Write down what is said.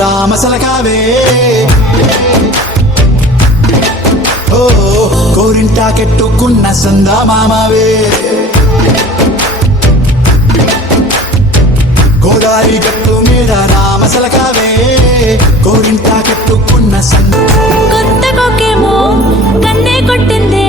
రామసలకావే ఓ కోరింటాకెట్టుకున్న సందా మామవే గోదారి గట్టు మీద రామసలకావే కోరింటాకెట్టుకున్న సందా కొత్త కొక్కేమో కన్నే కొట్టిందే